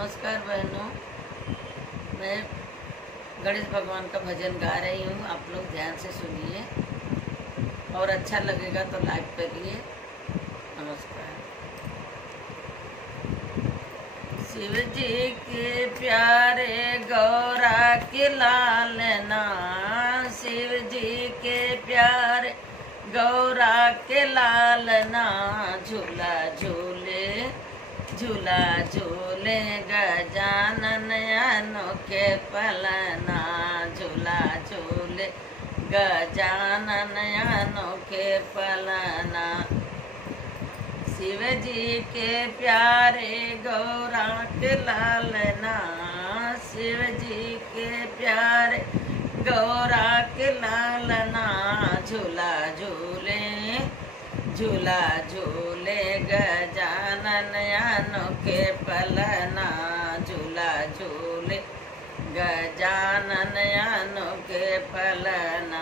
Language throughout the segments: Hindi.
नमस्कार बहनों, मैं गणेश भगवान का भजन गा रही हूँ। आप लोग ध्यान से सुनिए और अच्छा लगेगा तो लाइक करिए। नमस्कार। शिव जी के प्यारे गौरा के लालना, शिव जी के प्यारे गौरा के लालना, झूला झूले झूला झूले गजानन अनोखे पलना, झूला झूले गजानन अनोखे पलना। शिव जी के प्यारे गौरा के लालना, शिव जी के प्यारे गौरा के लालना, झूला झूले झूला झूले गजानन अनोखे पलना, झूला झूले गजानन अनोखे पलना।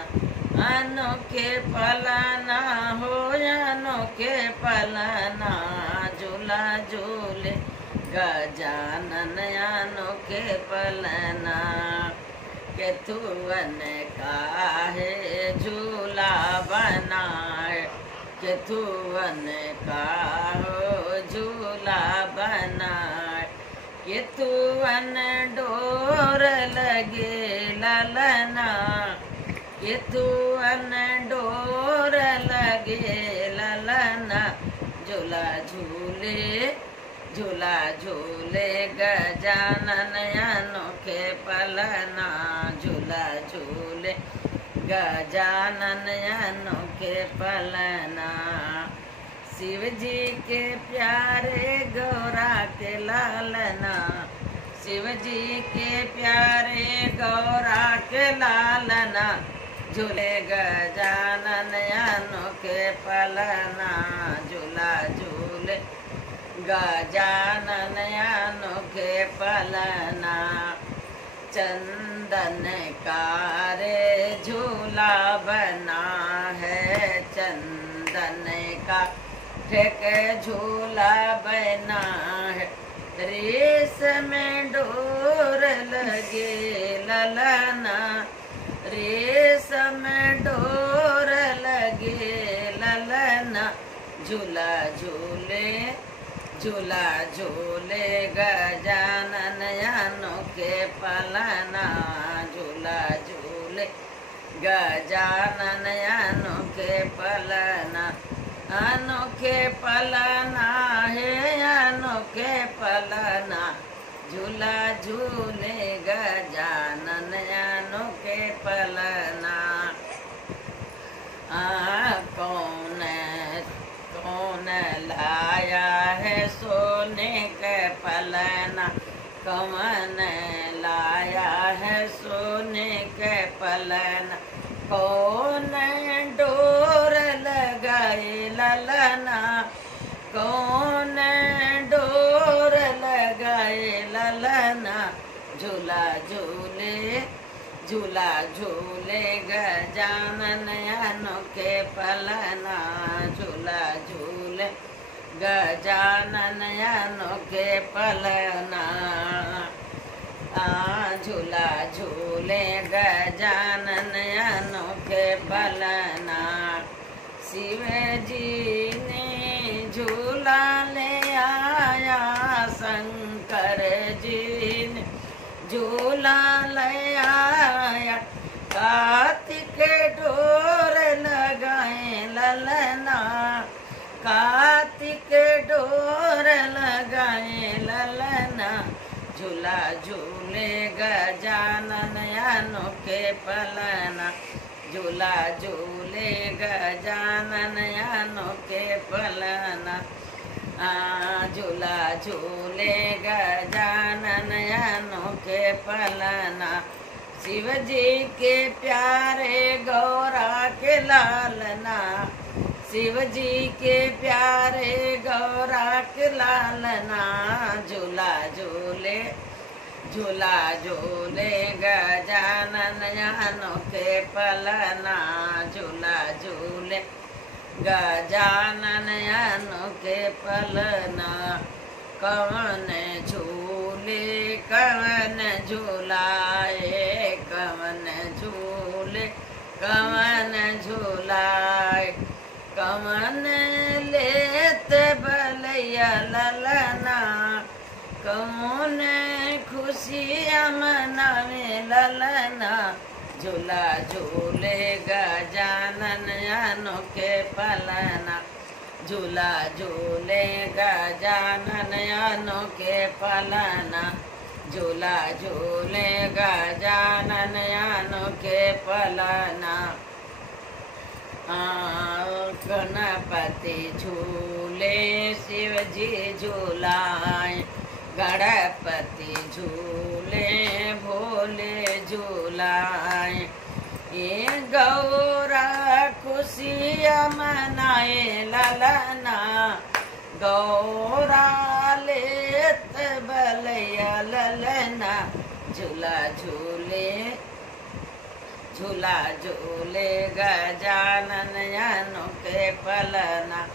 अनोखे पलना हो अनोखे पलना, झूला झूले गजानन अनोखे पलना। केतुअन काहे झूला बनाए, केतुअन का हो झूला बनाए, केतुअन डोर लगे ललना, केतुअन डोर लगे ललना, झूला झूले झूला झूले गजानन अनोखे पलना, झूला झूले गजानन अनोखे पलना। शिव जी के प्यारे गौरा के लालना, शिव जी के प्यारे गौरा के लालना, झूले गजानन अनोखे पलना, झूला झूले गजानन अनोखे पलना। चंदन का रे झूला बना है, चंदन का ठेक झूला बना है, रेशम डोर लगे ललना, रेशम डोर लगे ललना, झूला झूले झूला झूले गजानन अनोखे पलना, झूला झूले गजानन अनोखे पलना। अनोखे पलना है अनोखे पलना, झूला झूले गजानन अनोखे पलना। कौन कौन लाया है सोने के पलना, कौन लाया है सोने के पलना, कौन डोर लगाए ललना, कौन डोर लगाए ललना, झूला झूले झूला झूले गजानन अनोखे पलना, झूला झूले गजानन अनोखे पलना। झूला झूले गजानन अनोखे पलना। शिव जी ने झूला ले आया, शंकर जी ने झूला ले आया, कार्तिक डोर लगाए ललना, कार्तिक डोर लगाए ललना, झूला झूले गजानन अनोखे पलना, झूला झूले गजानन अनोखे पलना। झूला झूले गजानन अनोखे पलना। शिव जी के प्यारे गौरा के लालना, शिव जी के प्यारे गौरा के लालना, झूला झूले झूला झूले गजानन अनोखे पलना, झूला झूले गजानन अनोखे पलना। कौन झूले झूले कवन झूलाए, कवन झूले कवन झूलाए, कवन लेत बलैया ललना, कौन खुशियाँ मनावे ललना, झूला झूले गजानन अनोखे पलना, झूला झूले गजानन अनोखे पलना, झूला झूले गजानन अनोखे पलना। गणपति झूले शिव जी झूलाए, गणपति झूले भोले झूलाए, ये गौरा खुशियाँ मनाए ललना, गौरा लेत बलैया ललना, झूला झूले झूला झूले गजानन अनोखे पलना,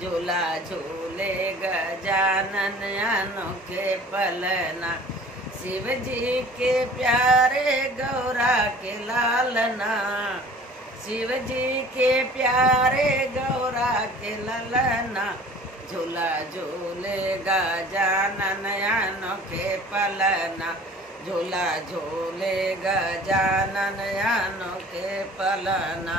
झूला झूले गजानन अनोखे पलना, शिव जी के प्यारे गौरा के लालना, शिव जी के प्यारे गौरा के ललना, झूला झूले गजानन अनोखे पलना, झूला झूले गजानन अनोखे पलना।